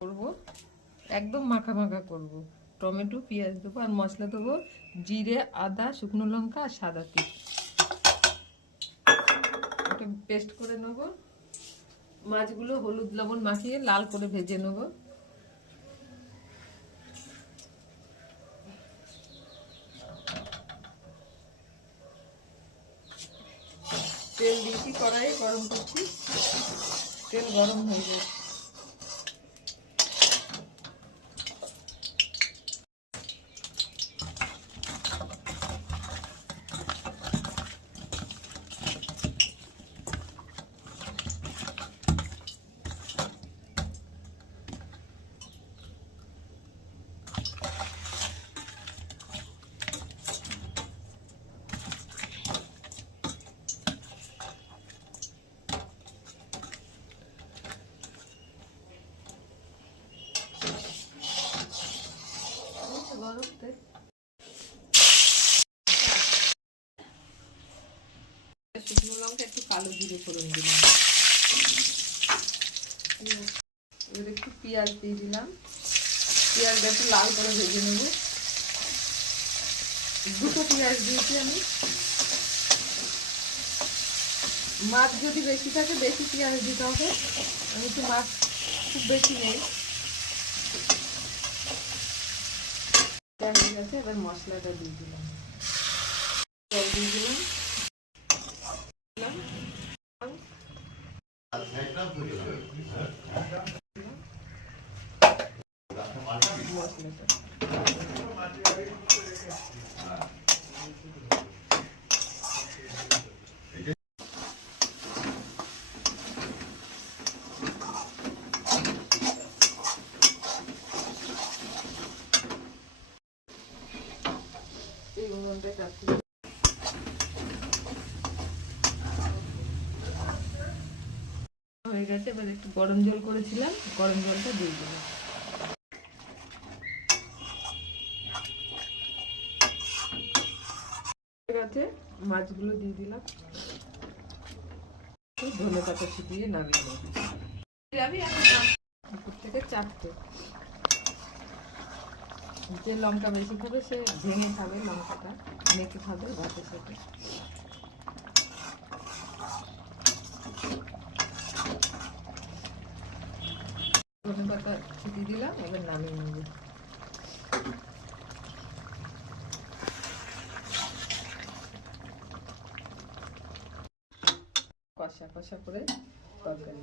করব একদম মাখা মাখা করব। টমেটো পেঁয়াজ দেবো আর মশলা দেবো জিরে আদা শুকনো লঙ্কা আর সাদা তিল, ওটা পেস্ট করে নেব। মাছগুলো হলুদ লবণ মাখিয়ে লাল করে ভেজে নেব। তেল দিয়েছি, কড়াই গরম করছি, তেল গরম হয়ে যাচ্ছে। শুকনো লঙ্কা একটু কালো জিরে ফোড়ন দিলাম, এবার একটু পেঁয়াজ দিয়ে দিলাম। পেঁয়াজটা একটু লাল করে ভেজে নেব। দুটো পেঁয়াজ দিয়েছি আমি। মাছ যদি বেশি থাকে বেশি পেঁয়াজ দিতে হবে, আমি তো মাছ খুব বেশি নেই। হয়ে গেছে, এবার মশলাটা দিয়ে দিলাম, জল দিয়ে দিলাম, এই উনুনটা চাপতে হয়ে গেছে। এবার একটু গরম জল করেছিলাম, গরম জলটা দিয়ে দিলাম। মাছগুলো দিয়ে দিলাম, ধনে পাতা ছিটিয়ে নামিয়ে নেব। উপর থেকে চারটে, যে লঙ্কা বেশি খাবে সে ভেঙে খাবে, লঙ্কাটা মেখে খাবে ভাতের সাথে। ধনে পাতা ছিটিয়ে দিলাম, এবার নামিয়ে নেব। কষা কষা করে তরকারি।